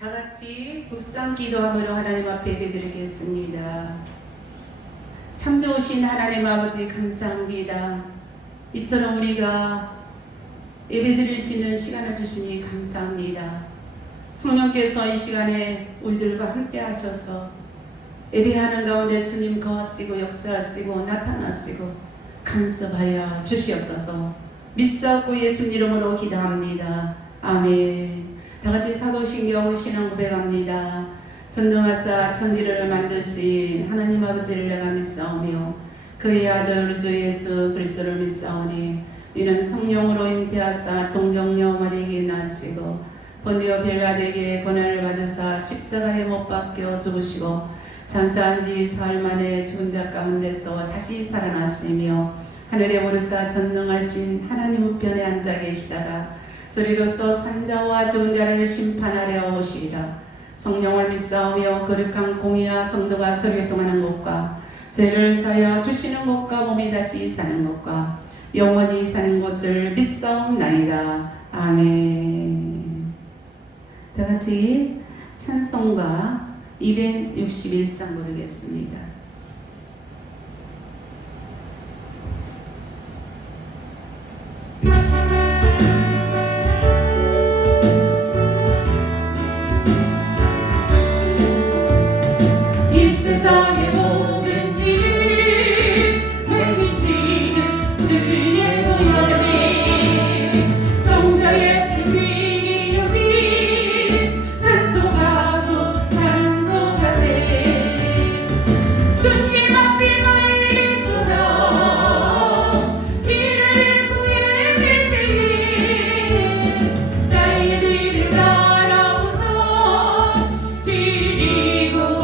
다 같이 묵상 기도함으로 하나님 앞에 예배드리겠습니다. 참 좋으신 하나님 아버지 감사합니다. 이처럼 우리가 예배드릴 수 있는 시간을 주시니 감사합니다. 성령께서 이 시간에 우리들과 함께 하셔서 예배하는 가운데 주님 거하시고 역사하시고 나타나시고 간섭하여 주시옵소서. 믿사옵고 예수님 이름으로 기도합니다. 아멘. 다같이 사도신경 신앙 고백합니다. 전능하사 천지를 만드신 하나님 아버지를 내가 믿사오며 그의 아들 주 예수 그리스도를 믿사오니 이는 성령으로 잉태하사 동정녀 마리에게 나시고 본디오 빌라드에게 고난을 받으사 십자가에 못 박혀 죽으시고 장사한 지 사흘 만에 죽은 자 가운데서 다시 살아났으며 하늘에 오르사 전능하신 하나님 우편에 앉아 계시다가 저리로서 산자와 죽은 자를 심판하려 오시리라. 성령을 믿사오며 거룩한 공의와 성도가 서로 교통하는 것과 죄를 사하여 주시는 것과 몸이 다시 사는 것과 영원히 사는 것을 믿사옵나이다. 아멘. 다같이 찬송가 261장 부르겠습니다. 세상의 모든 일을 맡기시는 주의 보혈이 성자 예수 귀염이 찬송하고 찬송하세. 주님 앞을 말리노라. 길을 잃고 헤맬 때에 나의 뒤를 바라보소. 지리고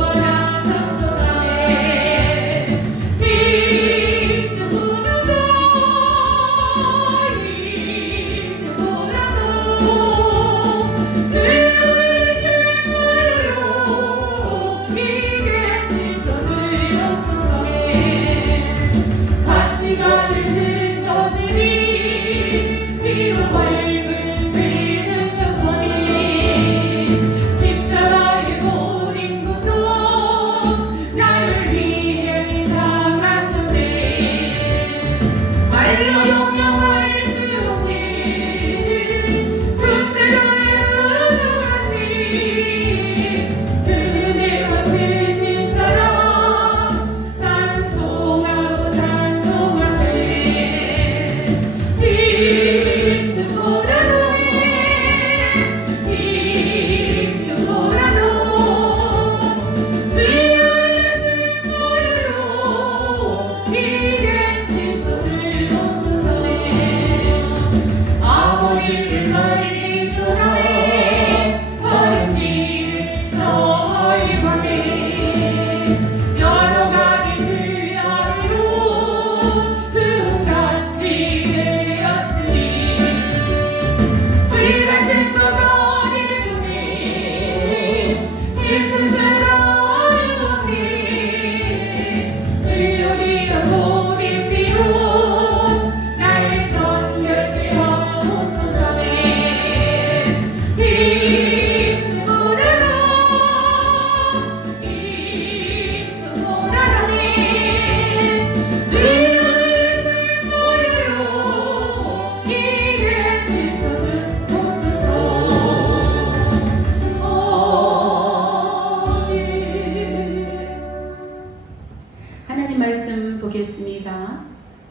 하나님 말씀 보겠습니다.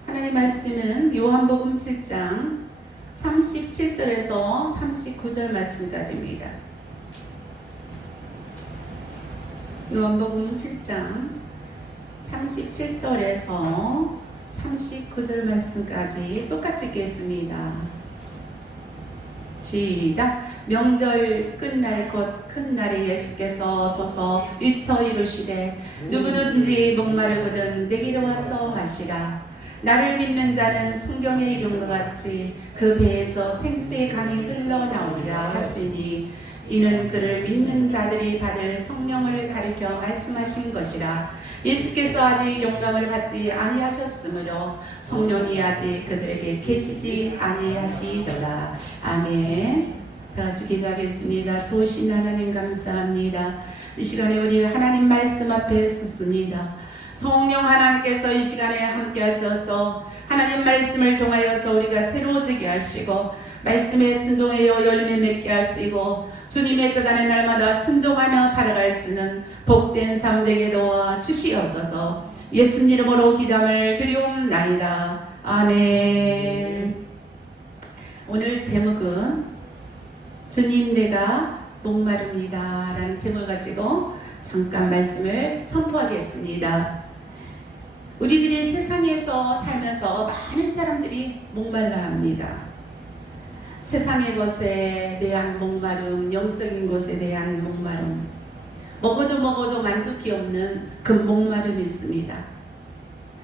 하나님 말씀은 요한복음 7장 37절에서 39절 말씀까지입니다. 요한복음 7장 37절에서 39절 말씀까지 똑같이 읽겠습니다. 시작. 명절 끝날 곧 큰 날에 예수께서 서서 위쳐 이르시되 누구든지 목마르거든 내게로 와서 마시라. 나를 믿는 자는 성경에 이룬 것 같이 그 배에서 생수의 강이 흘러나오리라 하시니 이는 그를 믿는 자들이 받을 성령을 가리켜 말씀하신 것이라. 예수께서 아직 영광을 받지 아니하셨으므로 성령이 아직 그들에게 계시지 아니하시더라. 아멘. 다 같이 기도하겠습니다. 좋으신 하나님 감사합니다. 이 시간에 우리 하나님 말씀 앞에 섰습니다. 성령 하나님께서 이 시간에 함께 하셔서 하나님 말씀을 통하여서 우리가 새로워지게 하시고 말씀에 순종하여 열매 맺게 하시고 주님의 뜻하는 날마다 순종하며 살아갈 수 있는 복된 삶 되게 도와 주시옵소서. 예수님 이름으로 기도함을 드리옵나이다. 아멘. 오늘 제목은 주님 내가 목마릅니다 라는 제목을 가지고 잠깐 말씀을 선포하겠습니다. 우리들이 세상에서 살면서 많은 사람들이 목말라 합니다. 세상의 것에 대한 목마름, 영적인 것에 대한 목마름, 먹어도 만족이 없는 그 목마름이 있습니다.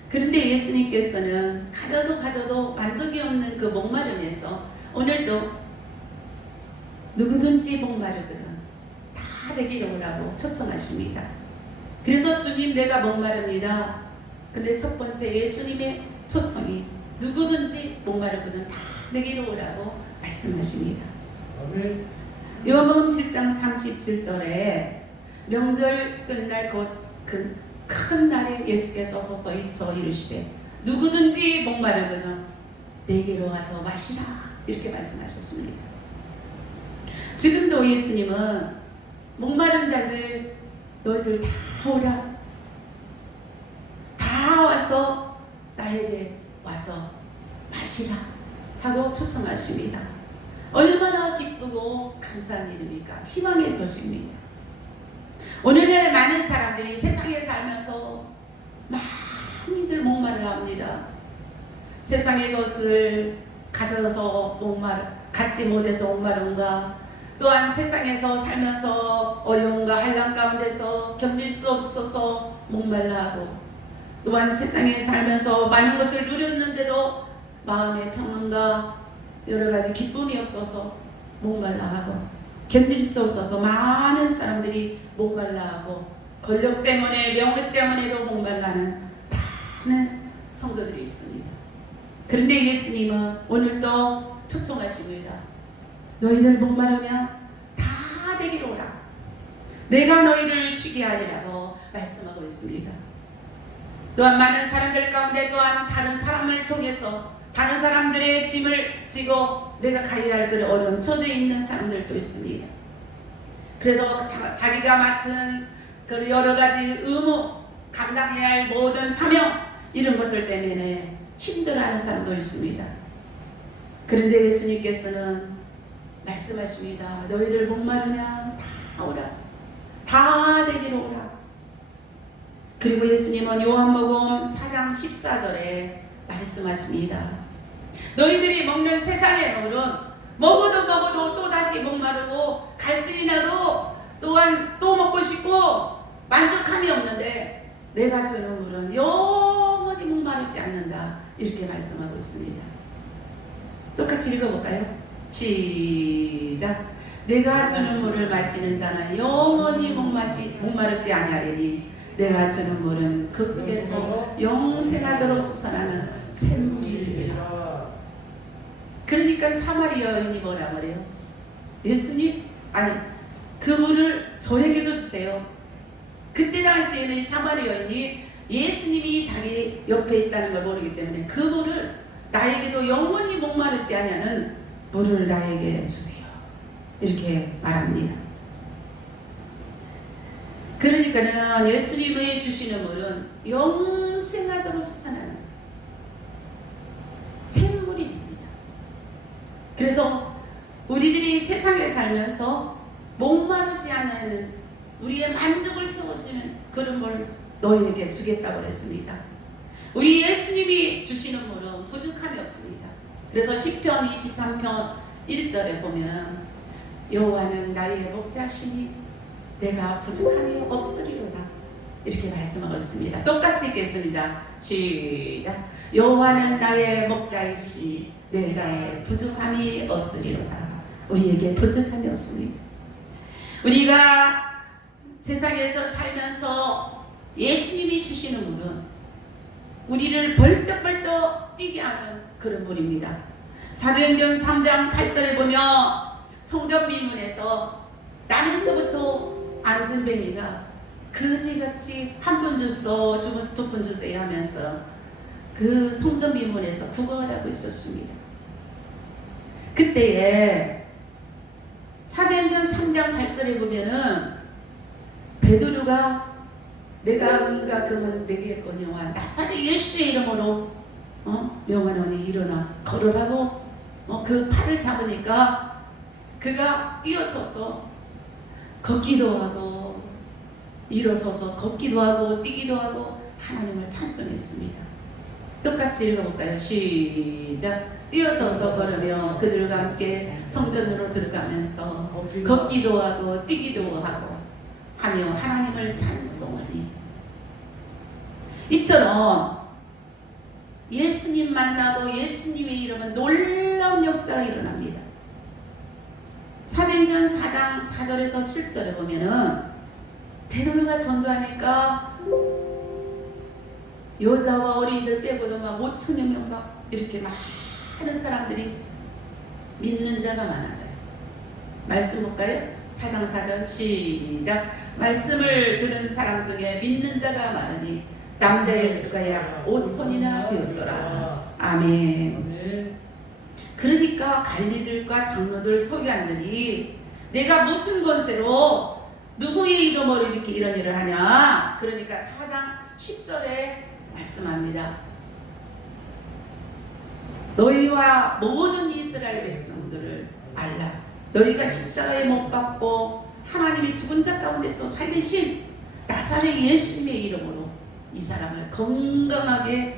그런데 예수님께서는 가져도 만족이 없는 그 목마름에서 오늘도 누구든지 목마르거든 다 되기를 오라고 초청하십니다. 그래서 주님 내가 목마릅니다. 근데 첫 번째 예수님의 초청이 누구든지 목마르거든 다 되기를 오라고 말씀하십니다. 아멘. 요한복음 7장 37절에 명절 끝날 그 큰 날에 예수께서 서서 이쳐 이르시되 누구든지 목마르거든 내게로 와서 마시라 이렇게 말씀하셨습니다. 지금도 예수님은 목마른 자들 너희들 다 오라, 다 와서 나에게 와서 마시라 하고 초청하십니다. 얼마나 기쁘고 감사한 일입니까? 희망의 소식입니다. 오늘날 많은 사람들이 세상에 살면서 많이들 목마를 합니다. 세상의 것을 가져서 갖지 못해서 목마른가, 또한 세상에서 살면서 어려움과 한란 가운데서 견딜 수 없어서 목말라 하고, 또한 세상에 살면서 많은 것을 누렸는데도 마음의 평안과 여러 가지 기쁨이 없어서 목말라 하고, 견딜 수 없어서 많은 사람들이 목말라 하고, 권력 때문에 명예 때문에도 목말라는 많은 성도들이 있습니다. 그런데 예수님은 오늘도 초청하십니다. 너희들 목마르냐? 다 되기로 오라. 내가 너희를 쉬게 하리라고 말씀하고 있습니다. 또한 많은 사람들 가운데 또한 다른 사람을 통해서 다른 사람들의 짐을 지고 내가 가야 할 그런 어려운 처지에 있는 사람들도 있습니다. 그래서 자기가 맡은 그 여러 가지 의무, 감당해야 할 모든 사명 이런 것들 때문에 힘들어하는 사람도 있습니다. 그런데 예수님께서는 말씀하십니다. 너희들 목마르냐? 다 오라. 다 되기로 오라. 그리고 예수님은 요한복음 4장 14절에 말씀하십니다. 너희들이 먹는 세상의 물은 먹어도 또다시 목마르고 갈증이 나도 또한 또 먹고 싶고 만족함이 없는데 내가 주는 물은 영원히 목마르지 않는다. 이렇게 말씀하고 있습니다. 똑같이 읽어볼까요? 시작. 내가 주는 물을 마시는 자는 영원히 목마르지 아니하리니 내가 주는 물은 그 속에서 영생하도록 솟아나는 샘물이 되리라. 그러니까 사마리아 여인이 뭐라 그래요? 예수님, 아니 그 물을 저에게도 주세요. 그때 당시에는 이 사마리아 여인이 예수님이 자기 옆에 있다는 걸 모르기 때문에 그 물을 나에게도 영원히 목마르지 않냐는 물을 나에게 주세요. 이렇게 말합니다. 그러니까는 예수님이 주시는 물은 영생하도록 솟아나는 샘물이 됩니다. 그래서 우리들이 세상에 살면서 목마르지 않는 우리의 만족을 채워주는 그런 물 너희에게 주겠다고 했습니다. 우리 예수님이 주시는 물은 부족함이 없습니다. 그래서 시편 23편 1절에 보면 여호와는 나의 목자시니 내가 부족함이 없으리로다 이렇게 말씀하고 있습니다. 똑같이 읽겠습니다. 시작. 여호와는 나의 목자이시 내가 부족함이 없으리로다. 우리에게 부족함이 없습니다. 우리가 세상에서 살면서 예수님이 주시는 물은 우리를 벌떡벌떡 뛰게 하는 그런 물입니다. 사도행전 3장 8절에 보면 성전 미문에서 나면서부터 안승뱅이가 그지같이 한 푼 주소, 두 푼 주세요 하면서 그 성전 미문에서 구걸을 하고 있었습니다. 그때에 사도행전 3장 8절에 보면은 베드로가 내가 은과 금은 내게거니와 나사렛 예수의 이름으로 명하노니 일어나 걸으라고 그 팔을 잡으니까 그가 뛰어서서 걷기도 하고 일어서서 걷기도 하고 뛰기도 하고 하나님을 찬송했습니다. 똑같이 읽어볼까요? 시작. 뛰어서서 걸으며 그들과 함께 성전으로 들어가면서 걷기도 하고 뛰기도 하고 하며 하나님을 찬송하니, 이처럼 예수님 만나고 예수님의 이름은 놀라운 역사가 일어납니다. 사도행전 4장 4절에서 7절에 보면은 베드로가 전도하니까 여자와 어린이들 빼고도 막 5천여 명 막 이렇게 많은 사람들이 믿는 자가 많아져요. 말씀 볼까요? 4장 4절 시작. 말씀을 듣는 사람 중에 믿는 자가 많으니 남자의 수가 약 5천이나 되었더라. 아멘. 그러니까 관리들과 장로들 서기관들이 내가 무슨 권세로 누구의 이름으로 이렇게 이런 일을 하냐. 그러니까 4장 10절에 말씀합니다. 너희와 모든 이스라엘 백성들을 알라. 너희가 십자가에 못 박고 하나님이 죽은 자 가운데서 살리신 나사렛 예수님의 이름으로 이 사람을 건강하게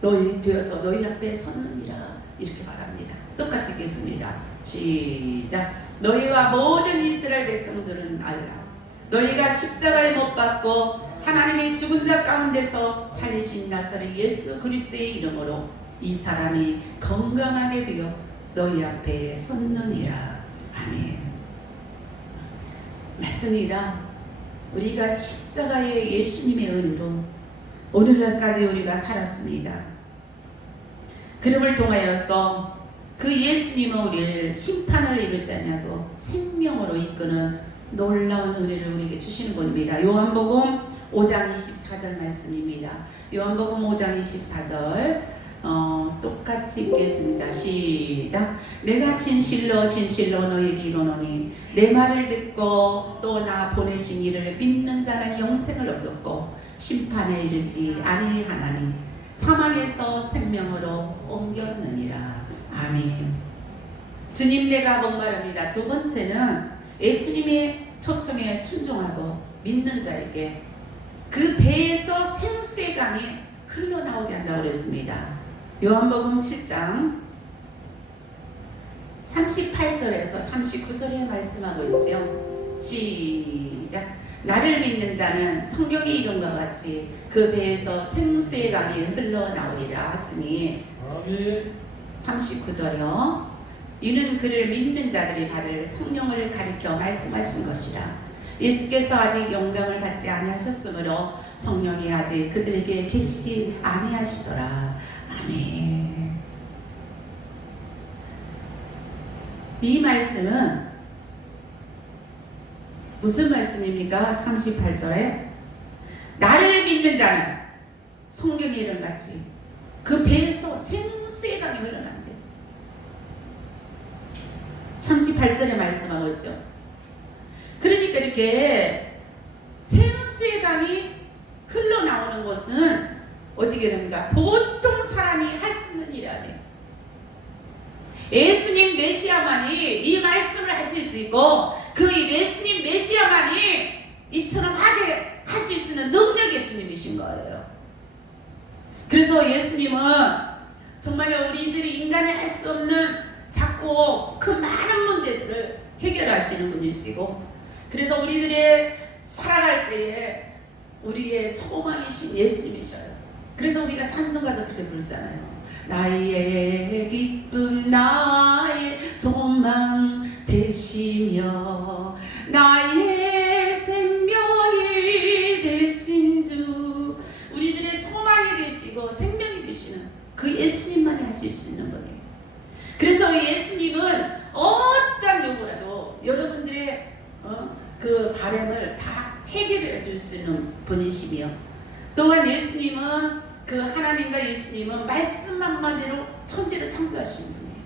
너희 되어서 너희 앞에 섰느니라. 이렇게 말합니다. 똑같이 읽겠습니다. 시작. 너희와 모든 이스라엘 백성들은 알라. 너희가 십자가에 못 박고 하나님이 죽은 자 가운데서 살리신 나사렛 예수 그리스도의 이름으로 이 사람이 건강하게 되어 너희 앞에 섰느니라. 아멘. 맞습니다. 우리가 십자가의 예수님의 은혜로 오늘날까지 우리가 살았습니다. 그름을 통하여서 그 예수님은 우리를 심판을 이루지 않고 생명으로 이끄는 놀라운 은혜를 우리에게 주시는 분입니다. 요한복음 5장 24절 말씀입니다. 요한복음 5장 24절 똑같이 읽겠습니다. 시작. 내가 진실로 진실로 너에게 이르노니 내 말을 듣고 또 나 보내신 이를 믿는 자는 영생을 얻었고 심판에 이르지 아니하나니 사망에서 생명으로 옮겼느니라. 아멘. 주님 내가 목마릅니다. 두 번째는 예수님의 초청에 순종하고 믿는 자에게 그 배에서 생수의 강이 흘러나오게 한다고 그랬습니다. 요한복음 7장 38절에서 39절에 말씀하고 있죠. 시작. 나를 믿는 자는 성경의 이름과 같이 그 배에서 생수의 강이 흘러나오리라 하시니, 39절이요. 이는 그를 믿는 자들이 받을 성령을 가리켜 말씀하신 것이라. 예수께서 아직 영광을 받지 아니하셨으므로 성령이 아직 그들에게 계시지 아니하시더라. 아멘. 이 말씀은 무슨 말씀입니까? 38절에 나를 믿는 자는 성경의 이름같이 그 배에서 생수의 강이 흘러난대. 38절에 말씀하고 있죠. 그러니까 이렇게 생수의 강이 흘러나오는 것은 어떻게 됩니까? 보통 사람이 할 수 있는 일이 아니에요. 예수님 메시아만이 이 말씀을 하실 수 있고 그 예수님 메시아만이 이처럼 하게 하실 수 있는 능력의 주님이신 거예요. 그래서 예수님은 정말 우리들이 인간이 할 수 없는 작고 그 많은 문제들을 해결하시는 분이시고, 그래서 우리들의 살아갈 때에 우리의 소망이신 예수님이셔요. 그래서 우리가 찬송가도 그렇게 부르잖아요. 나의 기쁨 나의 소망 되시며 나의 생명이 되신 주. 우리들의 소망이 되시고 생명이 되시는 그 예수님만이 하실 수 있는 거예요. 그래서 예수님은 어떤 요구라도 그 바람을 다 해결해 줄 수 있는 분이시며 또한 예수님은 그 하나님과 예수님은 말씀 한마디로 천지를 창조하신 분이에요.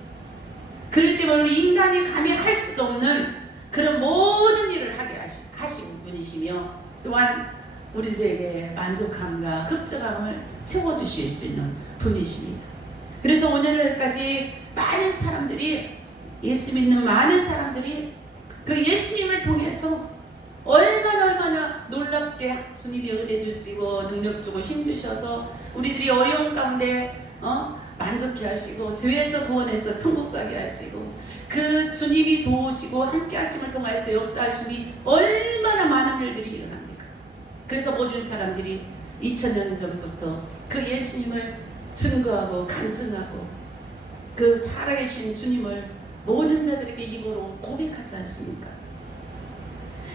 그렇기 때문에 우리 인간이 감히 할 수도 없는 그런 모든 일을 하게 하신 분이시며 또한 우리들에게 만족함과 흡족함을 채워주실 수 있는 분이십니다. 그래서 오늘날까지 많은 사람들이 예수 믿는 많은 사람들이 그 예수님을 통해서 얼마나 놀랍게 주님이 은혜 주시고 능력 주고 힘 주셔서 우리들이 어려운 가운데 만족해 하시고 죄에서 구원해서 천국 가게 하시고 그 주님이 도우시고 함께 하심을 통해서 역사하심이 얼마나 많은 일들이 일어납니까? 그래서 모든 사람들이 2000년 전부터 그 예수님을 증거하고 간증하고 그 살아계신 주님을 모든 자들에게 입으로 고백하지 않습니까?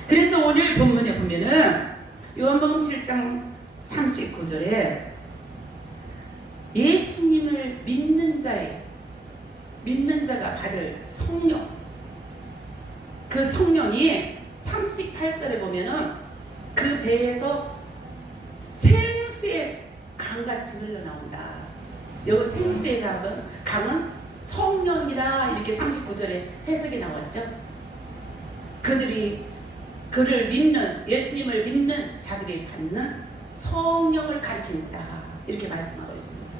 그래서 오늘 본문에 보면은 요한복음 7장 39절에 예수님을 믿는 자가 받을 성령, 그 성령이 38절에 보면은 그 배에서 생수의 강같이 흘러나온다. 여기 생수의 강은 성령이다 이렇게 39절에 해석이 나왔죠. 그들이 그를 믿는 예수님을 믿는 자들이 받는 성령을 가리킨다 이렇게 말씀하고 있습니다.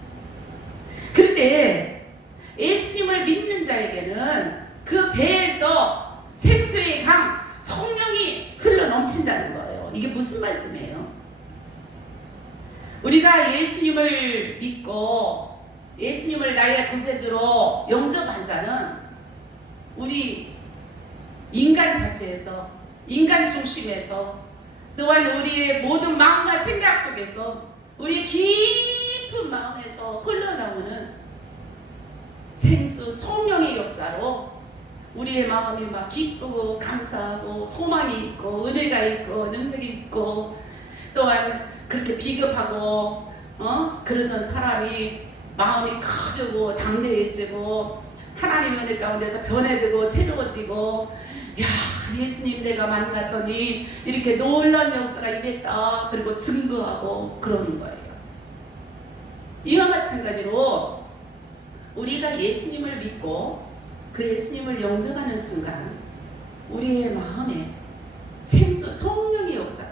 그런데 예수님을 믿는 자에게는 그 배에서 생수의 강 성령이 흘러 넘친다는 거예요. 이게 무슨 말씀이에요? 우리가 예수님을 믿고 예수님을 나의 구세주로 영접한 자는 우리 인간 자체에서 인간 중심에서 또한 우리의 모든 마음과 생각 속에서 우리의 깊은 마음에서 흘러나오는 생수 성령의 역사로 우리의 마음이 막 기쁘고 감사하고 소망이 있고 은혜가 있고 능력이 있고 또한 그렇게 비겁하고 그러는 사람이 마음이 커지고 담대해지고 하나님의 은혜 가운데서 변해지고 새로워지고 야 예수님 내가 만났더니 이렇게 놀라운 역사가 임했다 그리고 증거하고 그러는 거예요. 이와 마찬가지로 우리가 예수님을 믿고 그 예수님을 영접하는 순간 우리의 마음에 생수 성령의 역사가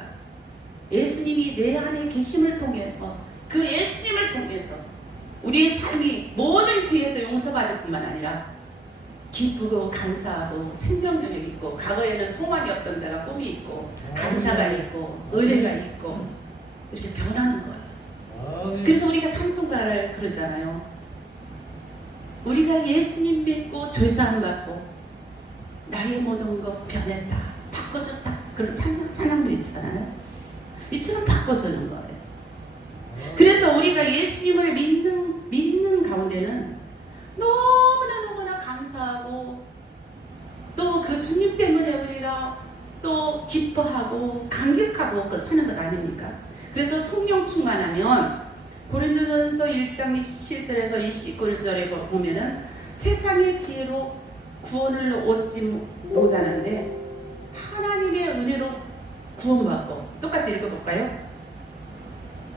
예수님이 내 안에 계심을 통해서 그 예수님을 통해서 우리의 삶이 모든 죄에서 용서받을 뿐만 아니라 기쁘고 감사하고 생명력이 있고 과거에는 소망이 없던 자가 꿈이 있고 감사가 있고 은혜가 있고 이렇게 변하는 거예요. 그래서 우리가 찬송가를 그러잖아요. 우리가 예수님 믿고 죄사함 받고 나의 모든 것 변했다 바꿔졌다 그런 찬양도 있잖아요. 이처럼 바꿔주는 거예요. 그래서 우리가 예수님을 믿는 가운데는 너무나 감사하고 또 그 주님 때문에 우리가 또 기뻐하고 감격하고 그 사는 것 아닙니까? 그래서 성령 충만하면 고린도전서 1장 27절에서 29절에 보면은 세상의 지혜로 구원을 얻지 못하는데 하나님의 은혜로 구원받고 똑같이 읽어볼까요?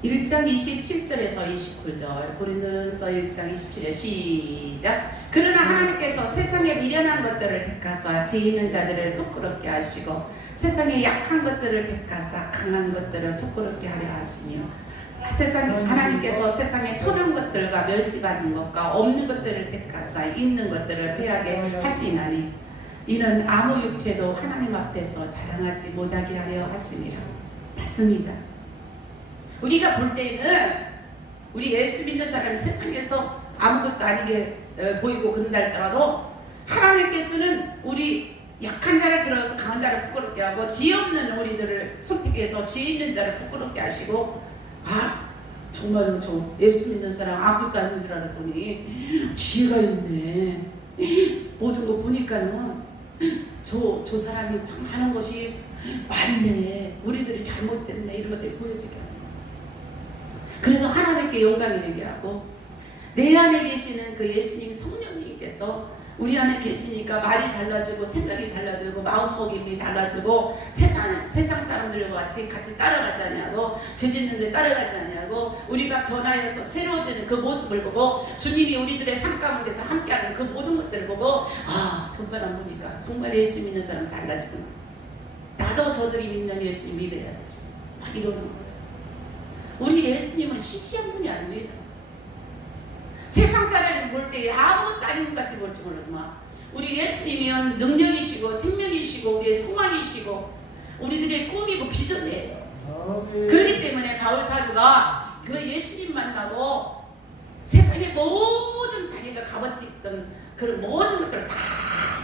1장 27절에서 29절 고린도전서 1장 27절 시작. 그러나 하나님께서 세상에 미련한 것들을 택하사 지혜 있는 자들을 부끄럽게 하시고 세상에 약한 것들을 택하사 강한 것들을 부끄럽게 하려 하시며 하나님께서 세상에 천한 것들과 멸시받는 것과 없는 것들을 택하사 있는 것들을 패하게 하시나니 이는 아무 육체도 하나님 앞에서 자랑하지 못하게 하려 하십니다. 맞습니다. 우리가 볼 때는 우리 예수 믿는 사람이 세상에서 아무것도 아니게 보이고 그런달지라도 하나님께서는 우리 약한 자를 들어서 강한 자를 부끄럽게 하고 지혜 없는 우리들을 선택해서 지혜 있는 자를 부끄럽게 하시고 정말로 저 예수 믿는 사람 아무것도 아닌 줄 알았더니 지혜가 있네 모든 거 보니까는 저 사람이 참 하는 것이 맞네 우리들이 잘못됐네 이런 것들이 보여지게 합니다. 그래서 하나님께 영광이 되게 하고 내 안에 계시는 그 예수님 성령님께서 우리 안에 계시니까 말이 달라지고 생각이 달라지고 마음먹임이 달라지고 세상 사람들과 같이 따라가지 아니하고 죄 짓는데 따라가지 아니하고 우리가 변화해서 새로워지는 그 모습을 보고 주님이 우리들의 삶 가운데서 함께하는 그 모든 것들을 보고 아, 저 사람 보니까 정말 예수 믿는 사람 달라지구나. 나도 저들이 믿는 예수님 믿어야지. 막 이러는 거예요. 우리 예수님은 시시한 분이 아닙니다. 세상 사람이 볼 때 아무것도 아닌 것 같이 볼지 모르지만 우리 예수님은 능력이시고 생명이시고 우리의 소망이시고 우리들의 꿈이고 비전이에요. 그렇기 때문에 바울 사도가 그 예수님 만나고 세상의 모든 자기가 값어치 있던 그런 모든 것들을 다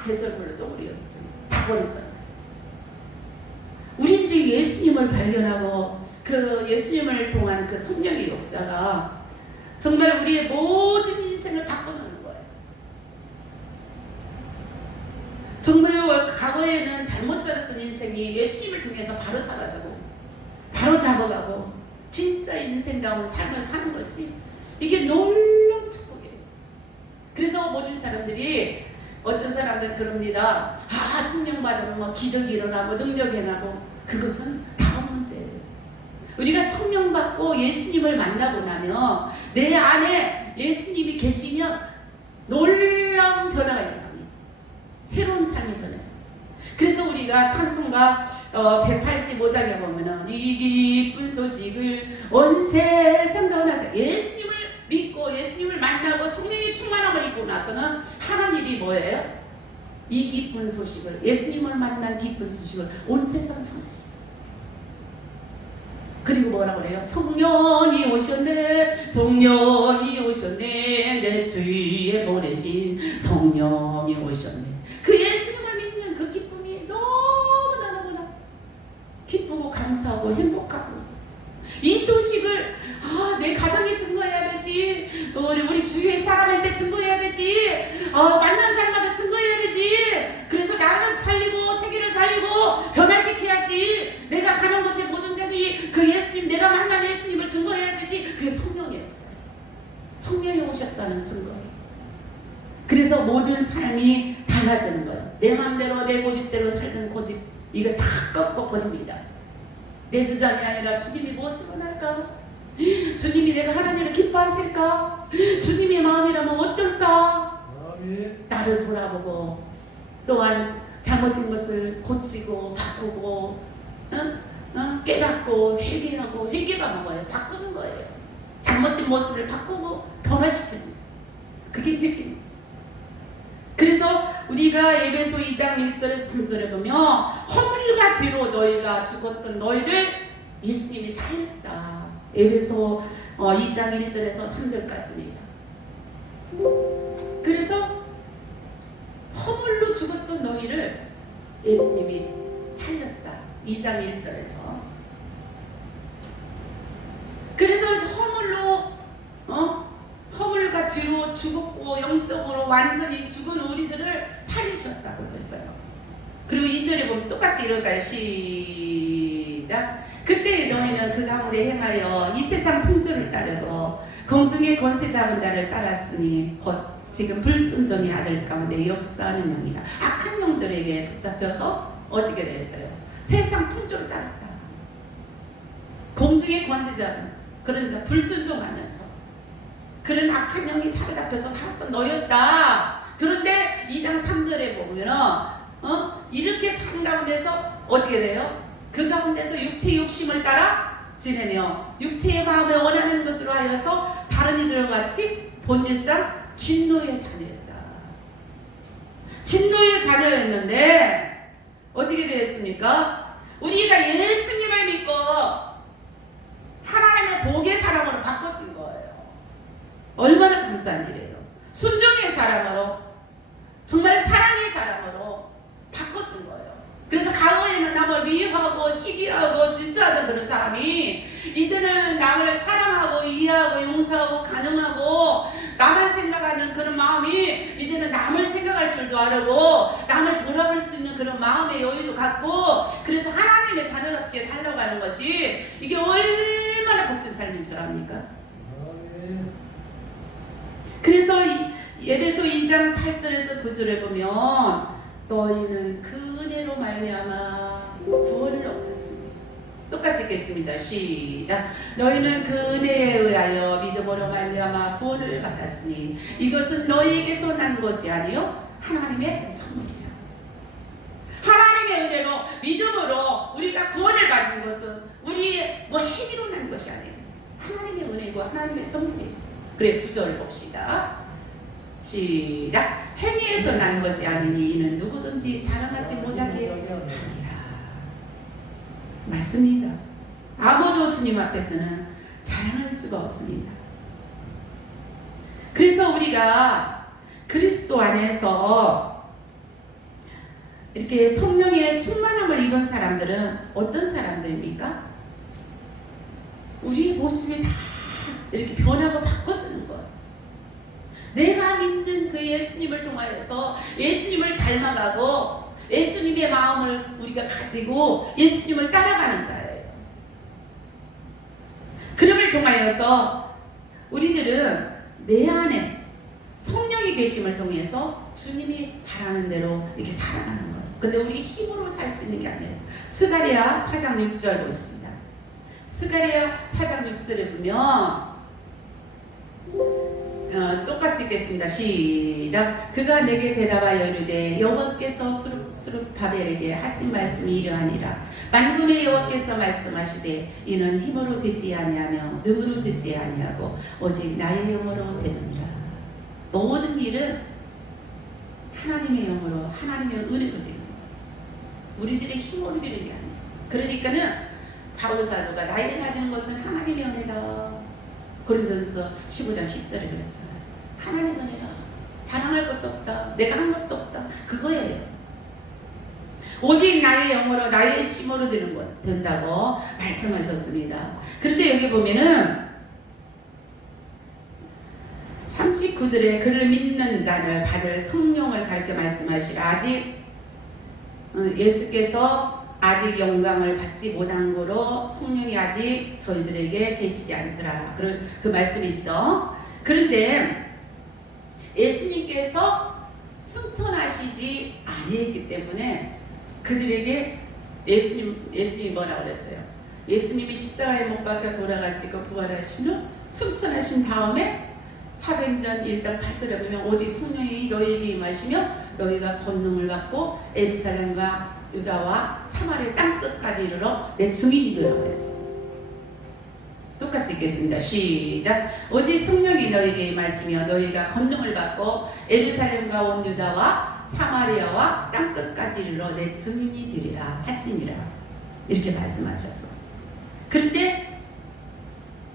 배설물로 덩어리였잖아요. 다 버렸잖아요. 우리들이 예수님을 발견하고 그 예수님을 통한 그 성령의 역사가 정말 우리의 모든 인생을 바꿔놓는 거예요. 정말 과거에는 잘못 살았던 인생이 예수님을 통해서 바로 사라지고 바로 잡아가고 진짜 인생다운 삶을 사는 것이 이게 놀라운 축복이에요. 그래서 모든 사람들이 어떤 사람들은 그럽니다. 아, 성령 받으면 뭐 기적이 일어나고 능력이 일어나고 그것은 다음 문제예요. 우리가 성령 받고 예수님을 만나고 나면 내 안에 예수님이 계시면 놀라운 변화가 일어납니다. 새로운 삶이 변해요. 그래서 우리가 찬송가 185장에 보면은 이 기쁜 소식을 온 세상 전하세 예수님을 믿고 예수님을 만나고 성령의 충만함을 입고 나서는 하나님이 뭐예요? 이 기쁜 소식을 예수님을 만난 기쁜 소식을 온 세상 전하세요. 그리고 뭐라 그래요? 성령이 오셨네, 성령이 오셨네, 내 주위에 보내신 성령이 오셨네. 그 예수님을 믿는 그 기쁨이 너무나 기쁘고 감사하고 행복하고 이 소식을 내 가정에 증거해야 되지, 우리 주위의 사람한테 증거해야 되지, 만난 사람마다 증거해야 되지. 그래서 나를 살리고 세계를 살리고 변화시켜야지. 내가 가는 곳에 모든 자들이 그 예수님, 내가 만난 예수님을 증거해야 되지. 그게 성령의 역사예요. 성령이 오셨다는 증거예요. 그래서 모든 삶이 달라지는 거예요. 내 마음대로 내 고집대로 살던 고집 이거 다 꺾어버립니다. 내 주장이 아니라 주님이 무엇을 원할까? 주님이 내가 하나님을 기뻐하실까? 주님의 마음이라면 어떨까? 나를 돌아보고 또한 잘못된 것을 고치고 바꾸고 깨닫고 회개하고 회개가 뭐예요? 바꾸는 거예요. 잘못된 모습을 바꾸고 변화시키는 거예요. 그게 회개입니다. 그래서 우리가 에베소 2장 1절에 3절에 보면 허물가지로 너희가 죽었던 너희를 예수님이 살렸다. 에베소 2장 1절에서 3절까지입니다. 그래서 허물로 죽었던 너희를 예수님이 살렸다. 2장 1절에서. 그래서 허물과 죄로 죽었고 영적으로 완전히 죽은 우리들을 살리셨다고 했어요. 그리고 2절에 보면 똑같이 이럴까요? 시작. 그때 너희는 그 가운데 행하여 이 세상 풍조를 따르고 공중의 권세 잡은 자를 따랐으니 곧 지금 불순종의 아들 가운데 역사하는 영이라. 악한 영들에게 붙잡혀서 어떻게 되었어요? 세상 풍조를 따랐다. 공중의 권세 잡은 그런 자 불순종하면서 그런 악한 영이 사로잡혀서 살았던 너였다. 그런데 2장 3절에 보면은 이렇게 산 가운데서 어떻게 돼요? 그 가운데서 육체의 욕심을 따라 지내며 육체의 마음에 원하는 것으로 하여서 다른 이들과 같이 본질상 진노의 자녀였다. 진노의 자녀였는데 어떻게 되었습니까? 우리가 예수님을 믿고 하나님의 복의 사랑으로 바꿔준 거예요. 얼마나 감사한 일이에요. 순종의 사랑으로, 정말 사랑의 사랑으로 바꿔준 거예요. 그래서 과거에는 남을 미워하고 시기하고 질투하던 그런 사람이 이제는 남을 사랑하고 이해하고 용서하고 가능하고 나만 생각하는 그런 마음이 이제는 남을 생각할 줄도 알고 남을 돌아볼 수 있는 그런 마음의 여유도 갖고 그래서 하나님의 자녀답게 살아가는 것이 이게 얼마나 복된 삶인 줄 압니까? 그래서 에베소 2장 8절에서 9절에 보면 너희는 그 은혜로 말미암아 구원을 얻었습니다. 똑같이 읽겠습니다. 시작. 너희는 그 은혜에 의하여 믿음으로 말미암아 구원을 받았으니 이것은 너희에게서 난 것이 아니요 하나님의 선물이라. 하나님의 은혜로 믿음으로 우리가 구원을 받은 것은 우리의 뭐 행위로 난 것이 아니에요. 하나님의 은혜고 하나님의 선물이에요. 그래 9절 봅시다. 시작. 행위에서 난 것이 아니니 이는 누구든지 자랑하지 못하게 함이라. 맞습니다. 아무도 주님 앞에서는 자랑할 수가 없습니다. 그래서 우리가 그리스도 안에서 이렇게 성령의 충만함을 입은 사람들은 어떤 사람들입니까? 우리의 모습이 다 이렇게 변하고 바꿔지는 거예요. 내가 믿는 그 예수님을 통하여서 예수님을 닮아가고 예수님의 마음을 우리가 가지고 예수님을 따라가는 자예요. 그럼을 통하여서 우리들은 내 안에 성령이 계심을 통해서 주님이 바라는 대로 이렇게 살아가는 거예요. 근데 우리 힘으로 살 수 있는 게 아니에요. 스가랴 4장 6절 보겠습니다. 스가랴 4장 6절에 보면 똑같이 읽겠습니다. 시작. 그가 내게 대답하여 이르되 여호와께서 스룹바벨에게 하신 말씀이 이러하니라. 만군의 여호와께서 말씀하시되 이는 힘으로 되지 아니하며 능으로 되지 아니하고 오직 나의 영으로 되느니라. 모든 일은 하나님의 영으로 하나님의 은혜로 되는 거예요. 우리들의 힘으로 되는 게 아니에요. 그러니까는 바울 사도가 나의 가진 것은 하나님의 은혜다. 고린도전서 15장 10절에 그랬잖아요. 하나님의 은혜라. 자랑할 것도 없다. 내가 한 것도 없다. 그거예요. 오직 나의 영으로 나의 힘으로 되는 것 된다고 말씀하셨습니다. 그런데 여기 보면은 39절에 그를 믿는 자를 받을 성령을 가르쳐 말씀하시라. 아직 예수께서 아직 영광을 받지 못한 거로 성령이 아직 저희들에게 계시지 않더라. 그런 그 말씀이 있죠. 그런데 예수님께서 승천하시지 아니했기 때문에 그들에게 예수님이 뭐라고 그랬어요? 예수님이 십자가에 못 박혀 돌아가시고 부활하신 후 승천하신 다음에 사도행전 1장 8절에 보면 오직 성령이 너희에게 임하시며 너희가 권능을 받고 예루살렘과 유다와 사마리아 땅끝까지 이르러 내 증인이 되라고 그랬어요. 똑같이 읽겠습니다. 시작. 오직 성령이 너희에게 임하시며 너희가 권능을 받고 예루살렘과 온 유다와 사마리아와 땅끝까지 이르러 내 증인이 되리라 하시니라. 이렇게 말씀하셔서 그런데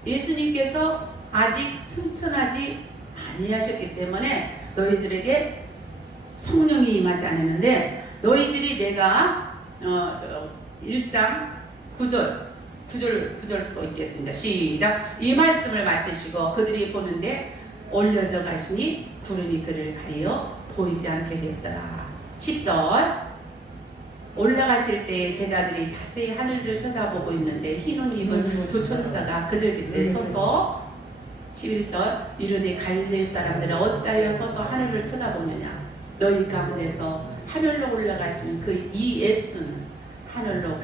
예수님께서 아직 승천하지 아니하셨기 때문에 너희들에게 성령이 임하지 않았는데 너희들이 내가 1장 9절 또 읽겠습니다. 시작. 이 말씀을 마치시고 그들이 보는데 올려져 가시니 구름이 그를 가리어 보이지 않게 됐더라. 10절. 올라가실 때 제자들이 자세히 하늘을 쳐다보고 있는데 흰 옷 입은 두 천사가 그들 곁에 서서 11절 이르되 갈릴리 사람들은 어찌하여 서서 하늘을 쳐다보느냐. 너희 가운데서 하늘로 올라가신 그 이 예수는 하늘로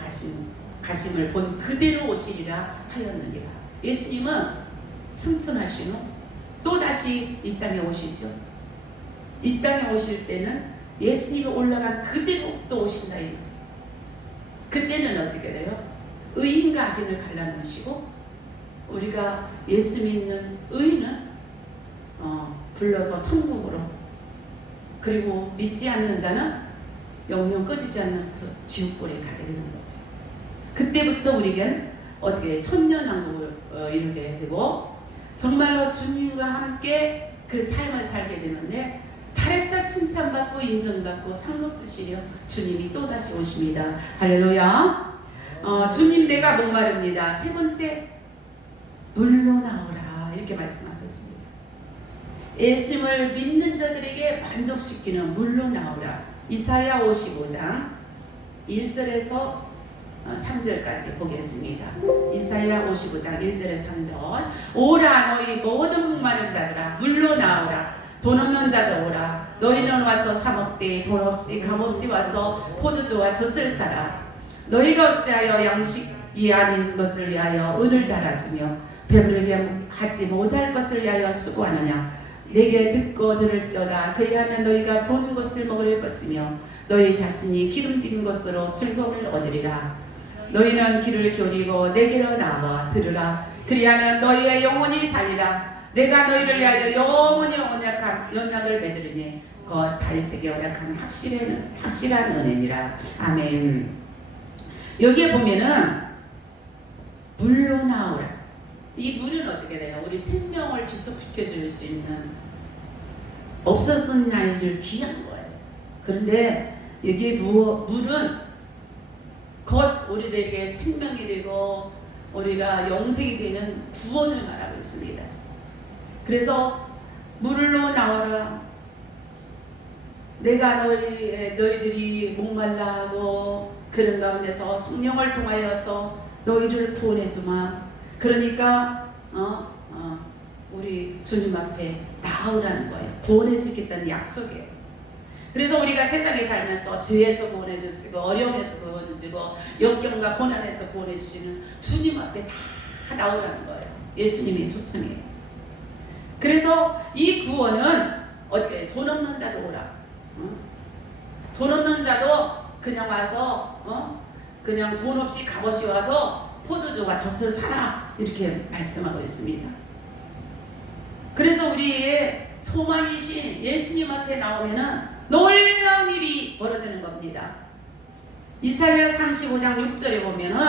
가심을 본 그대로 오시리라 하였느니라. 예수님은 승천하신 후 또다시 이 땅에 오시죠. 이 땅에 오실 때는 예수님이 올라간 그대로 또 오신다. 그때는 어떻게 돼요? 의인과 악인을 갈라놓으시고 우리가 예수 믿는 의인은 불러서 천국으로, 그리고 믿지 않는 자는 영영 꺼지지 않는 그 지옥불에 가게 되는 거죠. 그때부터 우리는 어떻게 천년왕국을 이루게 되고 정말로 주님과 함께 그 삶을 살게 되는데 잘했다 칭찬받고 인정받고 상급 주시려 주님이 또다시 오십니다. 할렐루야. 주님 내가 목마릅니다. 세 번째, 물로 나오라 이렇게 말씀하고 있습니다. 예수님을 믿는 자들에게 만족시키는 물로 나오라. 이사야 55장 1절에서 3절까지 보겠습니다. 이사야 55장 1절에서 3절. 오라 너희 모든 목마른 자들아 물로 나오라. 돈 없는 자도 오라. 너희는 와서 사 먹되 돈 없이 값없이 와서 포도주와 젖을 사라. 너희가 어찌하여 양식이 아닌 것을 위하여 은을 달아주며 배부르게 하지 못할 것을 위하여 수고하느냐. 내게 듣고 들을지어다. 그리하면 너희가 좋은 것을 먹을 것이며 너희 자신이 기름진 것으로 즐거움을 얻으리라. 너희는 귀를 기울이고 내게로 나와 들으라. 그리하면 너희의 영혼이 살리라. 내가 너희를 위하여 영원히 언약을 맺으리니 곧 다윗에게 허락한 확실한 은혜니라. 아멘. 여기에 보면은 물로 나오라. 이 물은 어떻게 돼요? 우리 생명을 지속시켜 줄 수 있는 없었은 나이줄 귀한 거예요. 그런데 여기 물은 곧 우리들에게 생명이 되고 우리가 영생이 되는 구원을 말하고 있습니다. 그래서 물로 나와라. 내가 너희들이 목말라하고 그런 가운데서 성령을 통하여서 너희를 구원해 주마. 그러니까 우리 주님 앞에 나오라는 거예요. 구원해 주겠다는 약속이에요. 그래서 우리가 세상에 살면서 죄에서 구원해 주시고 어려움에서 구원해 주고 역경과 고난에서 구원해 주시는 주님 앞에 다 나오라는 거예요. 예수님의 초청이에요. 그래서 이 구원은 어떻게 해요? 돈 없는 자도 오라. 돈 없는 자도 그냥 와서 그냥 돈 없이 값없이 와서 포도주와 젖을 사라. 이렇게 말씀하고 있습니다. 그래서 우리의 소망이신 예수님 앞에 나오면은 놀라운 일이 벌어지는 겁니다. 이사야 35장 6절에 보면은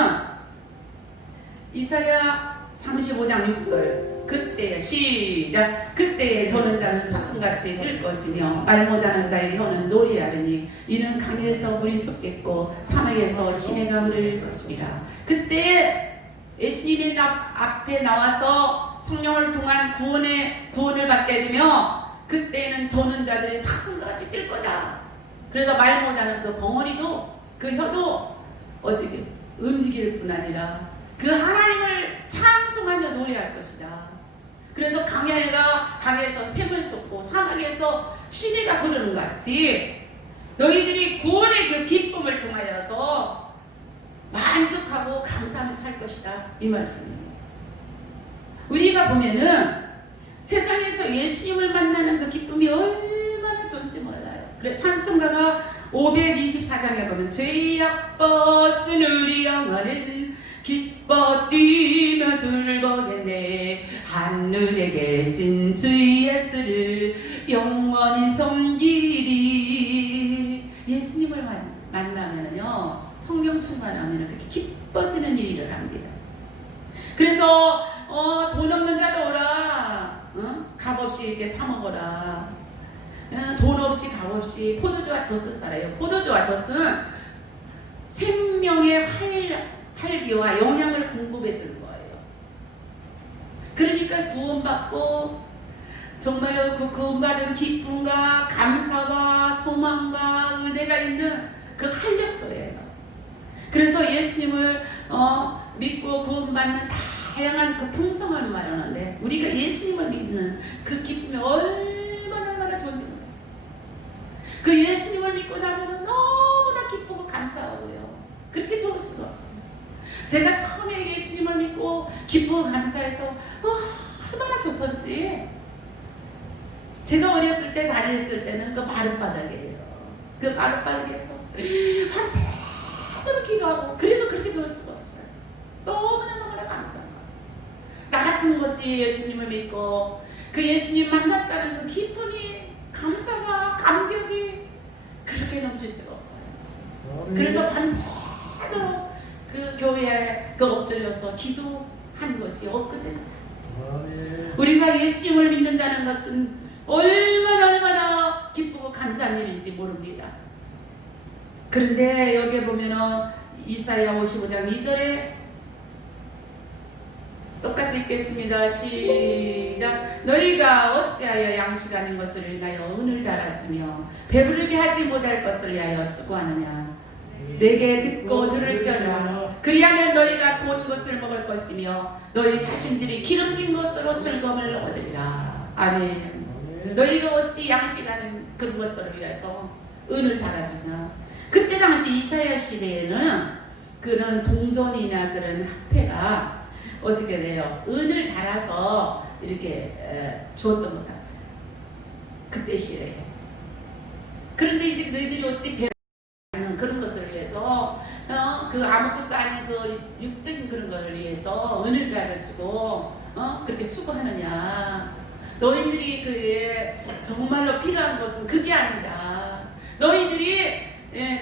이사야 35장 6절 그때에 시작. 그때에 저는 자는 사슴같이 뛸 것이며 말 못하는 자의 혀는 노래하리니 이는 강에서 물이 솟겠고 사막에서 시내가 흐를 것이라. 그때 예수님의 앞에 나와서 성령을 통한 구원을 받게 되며 그때는 저는 자들이 사슴같이 뛸 거다. 그래서 말 못하는 그 벙어리도 그 혀도 어떻게 움직일 뿐 아니라 그 하나님을 찬송하며 노래할 것이다. 그래서 강에서 샘을 쏟고 사막에서 시내가 흐르는 것 같이 너희들이 구원의 그 기쁨을 통하여서 만족하고 감사하며 살 것이다. 이 말씀입니다. 우리가 보면은 세상에서 예수님을 만나는 그 기쁨이 얼마나 좋은지 몰라요. 그래 찬송가가 524장에 보면 죄악 벗은 우리 영혼은 기뻐 뛰며 주를 보겠네. 하늘에 계신 주 예수를 영원히 섬기리. 예수님을 만나면요 성령 충만하면 그렇게 기뻐지는 일이 일어납니다. 그래서 돈 없는 자도 오라. 값없이 이렇게 사 먹어라. 돈 없이 값없이 포도주와 젖을 사라요. 포도주와 젖은 생명의 활기와 영양을 공급해 주는 거예요. 그러니까 구원받고 정말로 그 구원받은 기쁨과 감사와 소망과 은혜가 있는 그 활력소예요. 그래서 예수님을 믿고 구원받는 다양한 그 풍성함을 말하는데 우리가 예수님을 믿는 그 기쁨이 얼마나 좋은지 몰라요. 그 예수님을 믿고 나면 너무나 기쁘고 감사하고요. 그렇게 좋을 수가 없어요. 제가 처음에 예수님을 믿고 기쁘고 감사해서 얼마나 좋던지. 제가 어렸을 때 다녔을 때는 그 마룻바닥이에요. 그 마룻바닥에서 밤새도록 기도하고 그래도 그렇게 좋을 수가 없어요. 너무나 감사한 거예요. 나 같은 것이 예수님을 믿고 그 예수님 만났다는 그 기쁨이 감사와 감격이 그렇게 넘칠 수가 없어요. 그래서 밤새도록 그 교회에 엎드려서 기도한 것이 엊그제입니다. 우리가 예수님을 믿는다는 것은 얼마나 기쁘고 감사한 일인지 모릅니다. 그런데 여기에 보면은 이사야 55장 2절에 똑같이 읽겠습니다. 시작. 너희가 어찌하여 양식 아닌 것을 위하여 은을 달아주며 배부르게 하지 못할 것을 위하여 수고하느냐. 내게 듣고 들을지어다. 그리하면 너희가 좋은 것을 먹을 것이며 너희 자신들이 기름진 것으로 즐거움을 얻으리라. 아멘. 너희가 어찌 양식하는 그런 것들을 위해서 은을 달아주냐. 그때 당시 이사야 시대에는 그런 동전이나 그런 화폐가 어떻게 돼요? 은을 달아서 이렇게 주었던 거다. 그때 시대에. 그런데 이제 너희들이 어찌 배우는 그런 것을 위해서 그 아무것도 아닌 그 육적인 그런 걸 위해서 은을 달아주고 그렇게 수고하느냐. 너희들이 그 정말로 필요한 것은 그게 아니다. 너희들이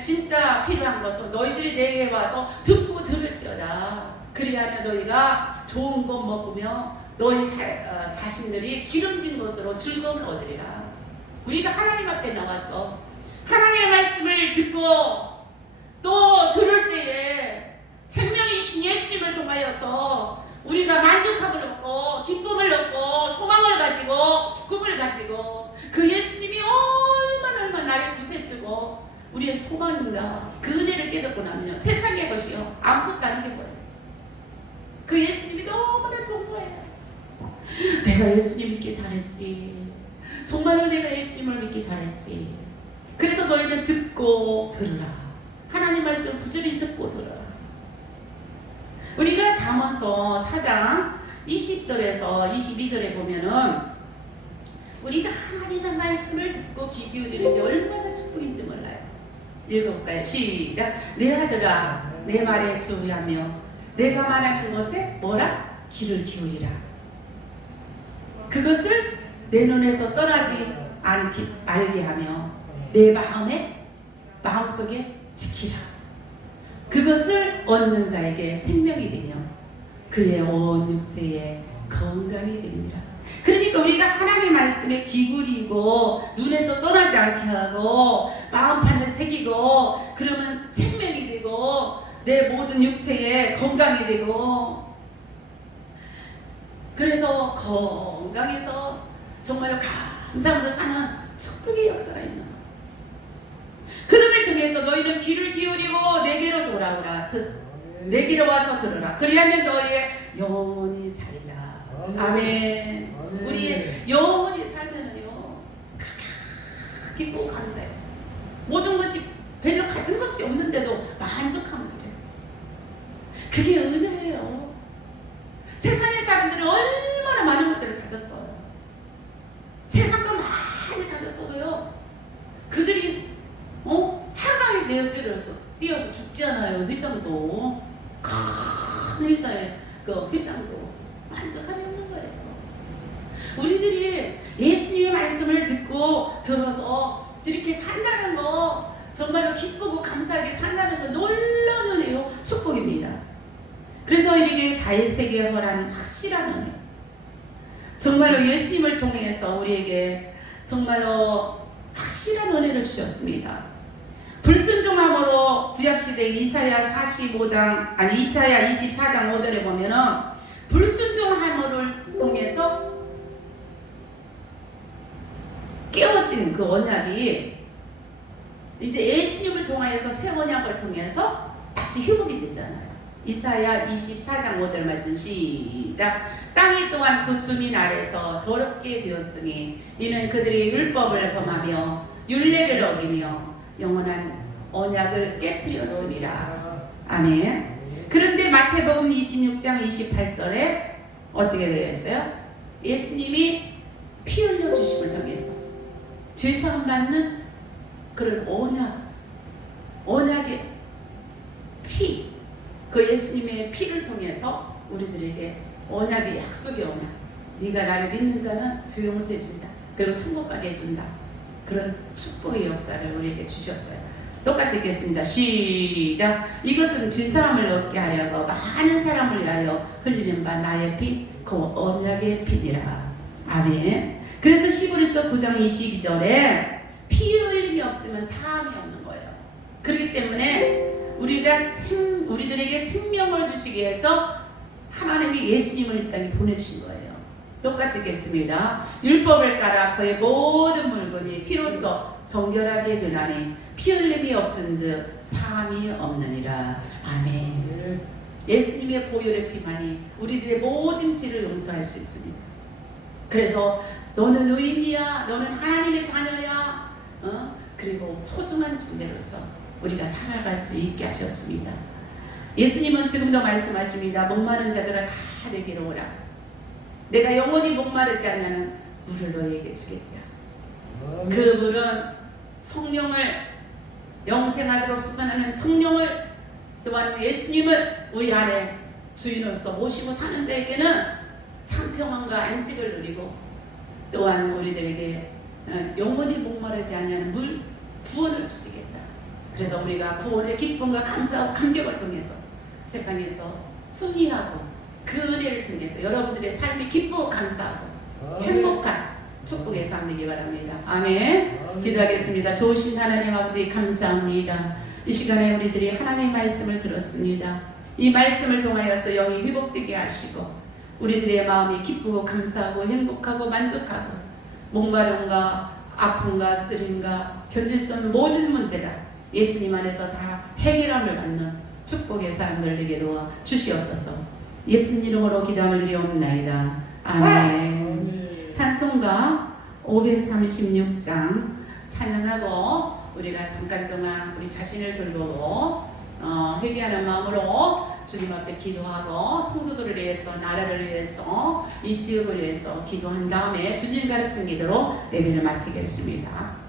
진짜 필요한 것은 너희들이 내게 와서 듣고 들을지어다. 그리하면 너희가 좋은 것 먹으며 너희 자신들이 기름진 것으로 즐거움을 얻으리라. 우리가 하나님 앞에 나와서 하나님의 말씀을 듣고 또 들을 때에 생명이신 예수님을 통하여서 우리가 만족함을 얻고 기쁨을 얻고 소망을 가지고 꿈을 가지고 그 예수님이 얼마나 나의 구세주고 우리의 소망인가 그 은혜를 깨닫고 나면요 세상의 것이요 아무것도 아니게 보여요. 그 예수님이 너무나 좋은 거예요. 내가 예수님 믿기 잘했지. 정말로 내가 예수님을 믿기 잘했지. 그래서 너희는 듣고 들으라. 하나님 말씀 부지런히 듣고 들으라. 우리가 잠언서 4장 20절에서 22절에 보면은 우리가 하나님의 말씀을 듣고 귀 기울이는 게 얼마나 축복인지 몰라요. 읽어볼까요? 시작. 내 아들아 내 말에 주의하며 내가 말하는 것에 뭐라? 귀를 기울이라. 그것을 내 눈에서 떠나지 알게 하며 내 마음속에 지키라. 그것을 얻는 자에게 생명이 되며 그의 온 육체에 건강이 됩니다. 그러니까 우리가 하나님 말씀에 기울이고 눈에서 떠나지 않게 하고 마음판에 새기고 그러면 생명이 되고 내 모든 육체에 건강이 되고 그래서 건강해서 정말로 감사함으로 사는 축복의 역사가 있는 거예요. 그름을 통해서 너희는 귀를 기울이고 내게로 돌아오라. 내게로 와서 들으라. 그리하면 너희의 영혼이 살리라. 아멘. 우리의 영혼이 살면은요 기쁘고 감사해요. 모든 것이 별로 가진 것이 없는데도 만족하면 돼요. 그게 은혜예요. 세상의 사람들은 얼마나 많은 것들을 가졌어요. 세상도 많이 가졌어도요 그들이 한강에 뛰어서 죽지 않아요. 회장도 큰 회사의 그 회장도 만족함이 없는 거예요. 우리들이 예수님의 말씀을 듣고 들어서 이렇게 산다는 거 정말로 기쁘고 감사하게 산다는 거 놀라운 은혜요 축복입니다. 그래서 이렇게 다윗에게 허락한 확실한 은혜, 정말로 예수님을 통해서 우리에게 정말로 확실한 은혜를 주셨습니다. 불순종함으로 구약시대 이사야 24장 5절에 보면은 불순종함을 통해서 깨어진 그 언약이 이제 예수님을 통하여서 새 언약을 통해서 다시 회복이 됐잖아요. 이사야 24장 5절 말씀 시작. 땅이 또한 그 주민 아래서 더럽게 되었으니 이는 그들이 율법을 범하며 율례를 어기며 영원한 언약을 깨뜨렸습니다. 아멘. 그런데 마태복음 26장 28절에 어떻게 되어 있어요? 예수님이 피 흘려 주심을 통해서 죄사함 받는 그런 언약의 피, 그 예수님의 피를 통해서 우리들에게 언약의 약속의 언약, 네가 나를 믿는 자는 주 용서해 준다. 그리고 천국 가게 해준다. 그런 축복의 역사를 우리에게 주셨어요. 똑같이 읽겠습니다. 시작. 이것은 죄사함을 얻게 하려고 많은 사람을 위하여 흘리는 바 나의 피, 그 언약의 피니라. 아멘. 그래서 히브리서 9장 22절에 피 흘림이 없으면 사함이 없는 거예요. 그렇기 때문에 우리들에게 생명을 주시기 위해서 하나님이 예수님을 이 땅에 보내주신 거예요. 똑같이 읽겠습니다. 율법을 따라 그의 모든 물건이 피로써 정결하게 되나니 피 흘림이 없은즉 사함이 없느니라. 아멘. 예수님의 보혈의 피만이 우리들의 모든 죄를 용서할 수 있습니다. 그래서 너는 의인이야, 너는 하나님의 자녀야, 그리고 소중한 존재로서 우리가 살아갈 수 있게 하셨습니다. 예수님은 지금도 말씀하십니다. 목마른 자들아 다 내게로 오라. 내가 영원히 목마르지 않으면 물을 너희에게 주겠다. 그 물은 성령을 영생하도록 수산하는 성령을, 또한 예수님을 우리 안에 주인으로서 모시고 사는 자에게는 참 평안과 안식을 누리고, 또한 우리들에게 영원히 목마르지 않는 물 구원을 주시겠다. 그래서 우리가 구원의 기쁨과 감사와 감격을 통해서 세상에서 승리하고 그 은혜를 통해서 여러분들의 삶이 기쁘고 감사하고 행복한 축복의 삶 되기 바랍니다. 아멘. 기도하겠습니다. 좋으신 하나님 아버지 감사합니다. 이 시간에 우리들이 하나님의 말씀을 들었습니다. 이 말씀을 통하여서 영이 회복되게 하시고 우리들의 마음이 기쁘고 감사하고 행복하고 만족하고 목마름과 아픔과 쓰림과 견딜 수 없는 모든 문제가 예수님 안에서 다 해결함을 받는 축복의 사람들 되게 도와 주시옵소서. 예수님 이름으로 기도함을 드리옵나이다. 아멘. 찬송가 536장 찬양하고 우리가 잠깐 동안 우리 자신을 돌보고 회개하는 마음으로 주님 앞에 기도하고 성도들을 위해서, 나라를 위해서, 이 지역을 위해서 기도한 다음에 주님 가르친 기도로 예배를 마치겠습니다.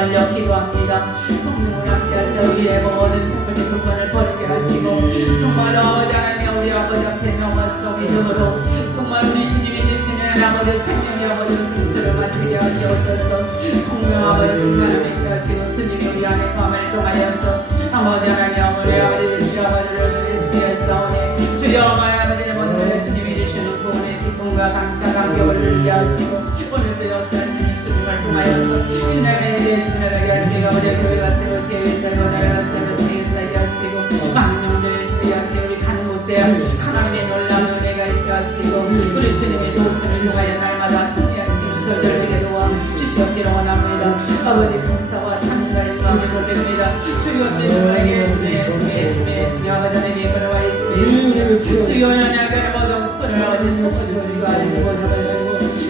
벌려 기도합니다. 성령을 함께하사 우리의 모든 착각의 불만을 버리게 하시고 정말 아버지 하나님 우리 아버지 앞에 넘어서 믿음으로 정말 우리 주님이 주시는 아버지 생명의 아버지 생수를 마시게 하시옵소서. 성령 아버지 충만하게 하시고 주님이 우리 안에 감을 통하여서 아버지 하나님 우리 아버지 예수 아버지를 예수께서 주여 아버지의 모든 주님이 주시는 구원의 기쁨과 감사 감격을 누리게 하시고 오늘도 역사하시는 주님을 통하여서 인내에 대해 주님에게 하시고 아버지의 교회가 하시고 제위에서 나라가 하시고 세계사에 하시고 많은 영혼들을 살게 하시고 우리 가는 곳에 하나님의 놀라운 은혜가 있게 하시고 우리 주님의 도우심을 통하여 날마다 승리하시는 저희들에게 도와 주시옵소서. 주시옵기를 원합니다. 아버지 감사와 찬양과 영광을 돌립니다. 주여 믿음을 예수님 아버지 하나님의 그러와 예수님 주여 하나님의 모든 분을 아버지 덮어주시고 하나님 모든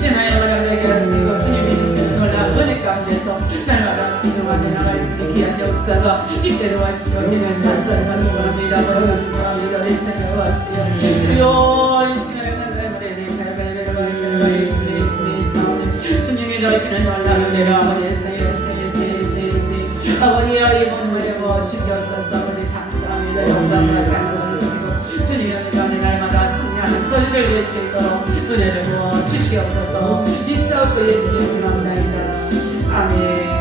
내 나의 바람에게 하시고 주님이 주시는 놀라운 은혜 가운데서 날마다 순종하며 나갈 수 있는 귀한 역사가 이때로 와주시옵기를 간절히 기도합니다. 아버지 감사합니다. 내 생명을 왔어요. 주여 이 시간에 주님이 더하시는 놀라운 은혜를 아버지 아버지 여러분 은혜로 주시옵소서. 아버지 감사합니다. 영광과 찬송을 주시고 주님이 오늘 밤에 날마다 승리하는 저희들 될 수 있도록 은혜를 부어 주시옵소서. 믿사옵고 예수님 감사합니다. 아멘.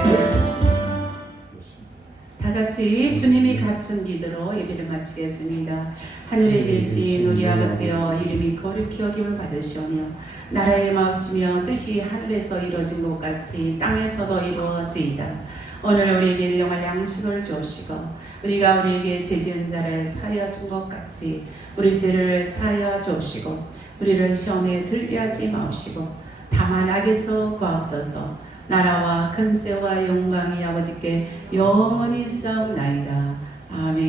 다 같이 주님이 가르친 기도로 예배를 마치겠습니다. 하늘에 계신 우리 아버지여 이름이 거룩히 여김을 받으시오며 나라의 마옵시며 뜻이 하늘에서 이루어진 것 같이 땅에서도 이루어지이다. 오늘 우리에게 일용할 양식을 주옵시고 우리가 우리에게 죄 지은 자를 사하여 준 것 같이 우리 죄를 사하여 주옵시고 우리를 시험에 들게 하지 마옵시고 다만 악에서 구하옵소서. 나라와 근세와 영광이 아버지께 영원히 싸움나이다. 아멘.